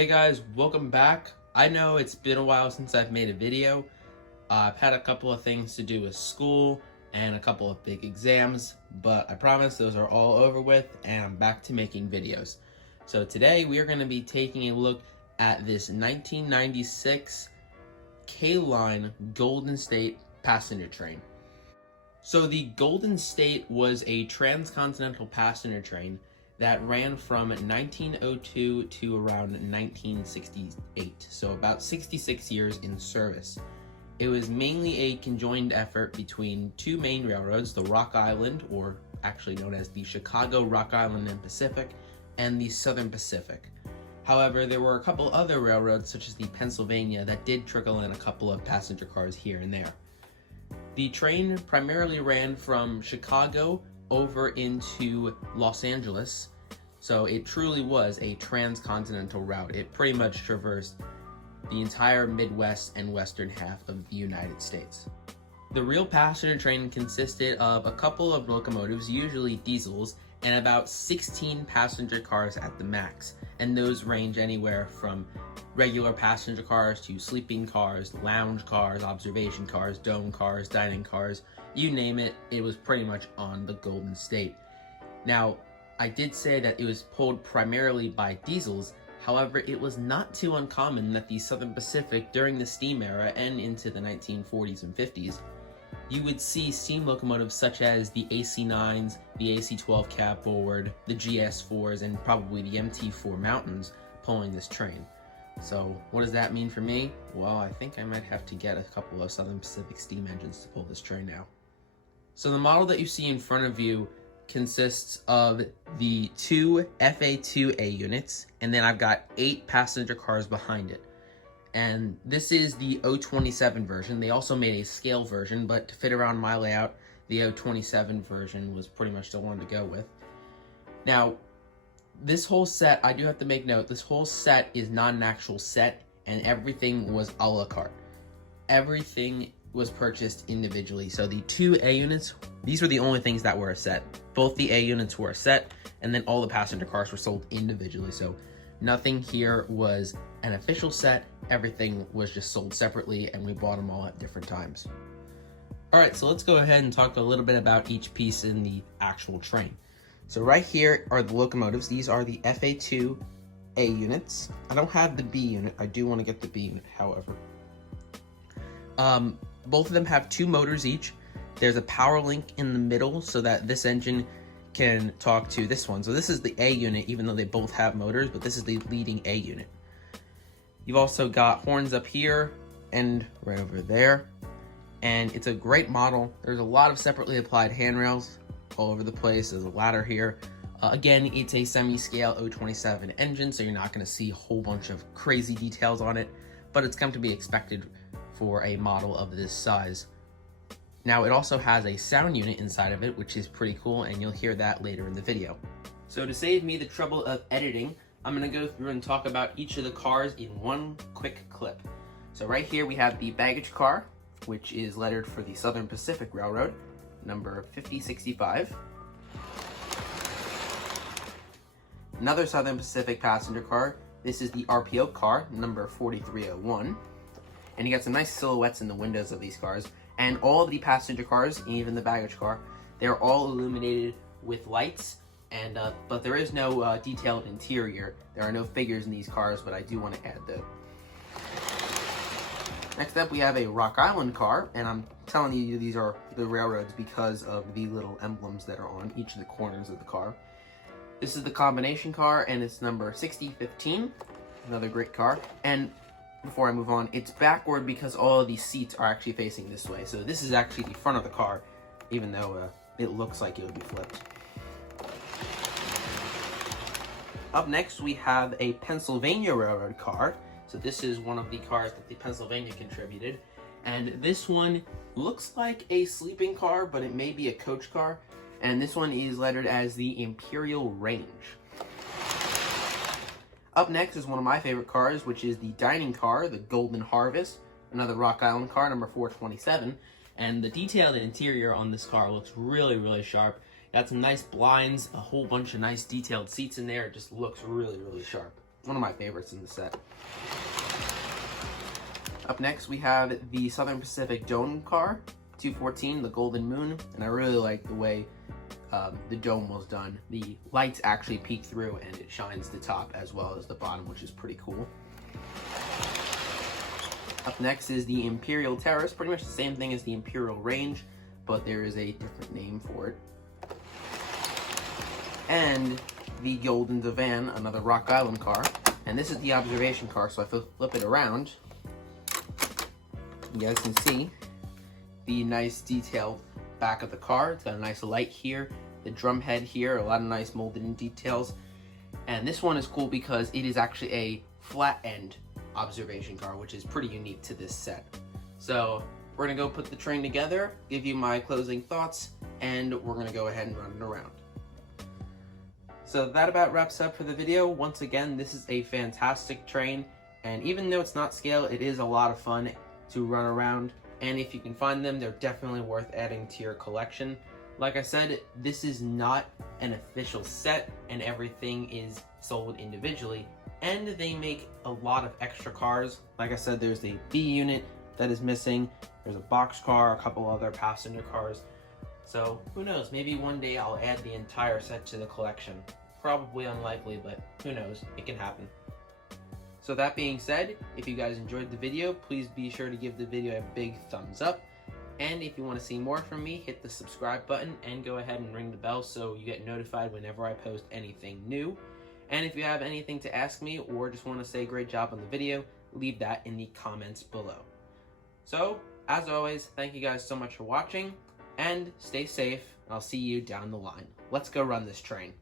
Hey guys, welcome back. I know it's been a while since I've made a video. I've had a couple of things to do with school and a couple of big exams, but I promise those are all over with and I'm back to making videos. So today we are going to be taking a look at this 1996 K-Line Golden State passenger train. So the Golden State was a transcontinental passenger train that ran from 1902 to around 1968, so about 66 years in service. It was mainly a conjoined effort between two main railroads, the Rock Island, or actually known as the Chicago, Rock Island and Pacific, and the Southern Pacific. However, there were a couple other railroads, such as the Pennsylvania, that did trickle in a couple of passenger cars here and there. The train primarily ran from Chicago over into Los Angeles, so it truly was a transcontinental route. It pretty much traversed the entire Midwest and western half of the United States. The real passenger train consisted of a couple of locomotives, usually diesels, and about 16 passenger cars at the max, and those range anywhere from regular passenger cars to sleeping cars, lounge cars, observation cars, dome cars, dining cars, you name it, it was pretty much on the Golden State. Now, I did say that it was pulled primarily by diesels. However, it was not too uncommon that the Southern Pacific during the steam era and into the 1940s and 50s, you would see steam locomotives such as the AC-9s, the AC-12 cab forward, the GS-4s, and probably the MT-4 Mountains pulling this train. So what does that mean for me? Well, I think I might have to get a couple of Southern Pacific steam engines to pull this train now. So the model that you see in front of you consists of the two FA2A units, and then I've got 8 passenger cars behind it. And this is the 027 version. They also made a scale version, but to fit around my layout, the 027 version was pretty much the one to go with. Now, this whole set, I do have to make note, this whole set is not an actual set, and everything was a la carte. Everything was purchased individually. So the two A units, these were the only things that were a set. Both the A units were a set, and then all the passenger cars were sold individually. So nothing here was an official set. Everything was just sold separately, and we bought them all at different times. All right, so let's go ahead and talk a little bit about each piece in the actual train. So right here are the locomotives. These are the FA2A units. I don't have the B unit. I do want to get the B unit, however. Both of them have 2 motors each. There's a power link in the middle so that this engine can talk to this one. So this is the A unit, even though they both have motors, but this is the leading A unit. You've also got horns up here and right over there. And it's a great model. There's a lot of separately applied handrails all over the place. There's a ladder here. Again, it's a semi-scale 027 engine, so you're not going to see a whole bunch of crazy details on it, but it's come to be expected for a model of this size. Now, it also has a sound unit inside of it, which is pretty cool, and you'll hear that later in the video. So to save me the trouble of editing, I'm going to go through and talk about each of the cars in one quick clip. So right here we have the baggage car, which is lettered for the Southern Pacific Railroad, number 5065. Another Southern Pacific passenger car. This is the RPO car, number 4301. And you got some nice silhouettes in the windows of these cars. And all of the passenger cars, even the baggage car, they're all illuminated with lights. And but there is no detailed interior. There are no figures in these cars, but I do want to add that. Next up, we have a Rock Island car, and I'm telling you these are the railroads because of the little emblems that are on each of the corners of the car. This is the combination car, and it's number 6015, another great car. And before I move on, it's backward because all of these seats are actually facing this way. So this is actually the front of the car, even though it looks like it would be flipped. Up next, we have a Pennsylvania Railroad car. So this is one of the cars that the Pennsylvania contributed. And this one looks like a sleeping car, but it may be a coach car. And this one is lettered as the Imperial Range. Up next is one of my favorite cars, which is the dining car, the Golden Harvest, another Rock Island car, number 427. And the detailed interior on this car looks really, really sharp. Got some nice blinds, a whole bunch of nice detailed seats in there. It just looks really, really sharp. one of my favorites in the set. Up next, we have the Southern Pacific Dome car, 214, the Golden Moon, and I really like the way the dome was done. The lights actually peek through and it shines the top as well as the bottom, which is pretty cool. Up next is the Imperial Terrace, pretty much the same thing as the Imperial Range, but there is a different name for it. And the Golden Divan, another Rock Island car, and this is the observation car, so if I flip it around, you guys can see the nice detailed back of the car. It's got a nice light here, the drum head here, a lot of nice molded in details. And this one is cool because it is actually a flat end observation car, which is pretty unique to this set. So we're gonna go put the train together, give you my closing thoughts, and we're gonna go ahead and run it around. So that about wraps up for the video. Once again, this is a fantastic train, and even though it's not scale, it is a lot of fun to run around. And if you can find them, they're definitely worth adding to your collection. Like I said, this is not an official set, and everything is sold individually. And they make a lot of extra cars. Like I said, there's the B unit that is missing. There's a box car, a couple other passenger cars. So who knows, maybe one day I'll add the entire set to the collection. Probably unlikely, but who knows, it can happen. So that being said, if you guys enjoyed the video, please be sure to give the video a big thumbs up. And if you want to see more from me, hit the subscribe button and go ahead and ring the bell so you get notified whenever I post anything new. And if you have anything to ask me or just want to say great job on the video, leave that in the comments below. So, as always, thank you guys so much for watching, and stay safe, and I'll see you down the line. Let's go run this train.